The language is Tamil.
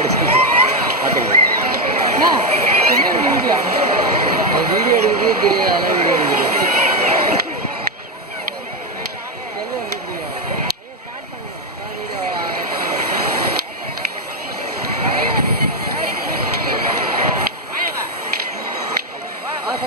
எடுத்து பார்த்தீங்களா வீடியோ எடுக்கிறது தெரியாது ஆனால் வீடியோ எடுக்கிறது ஆசி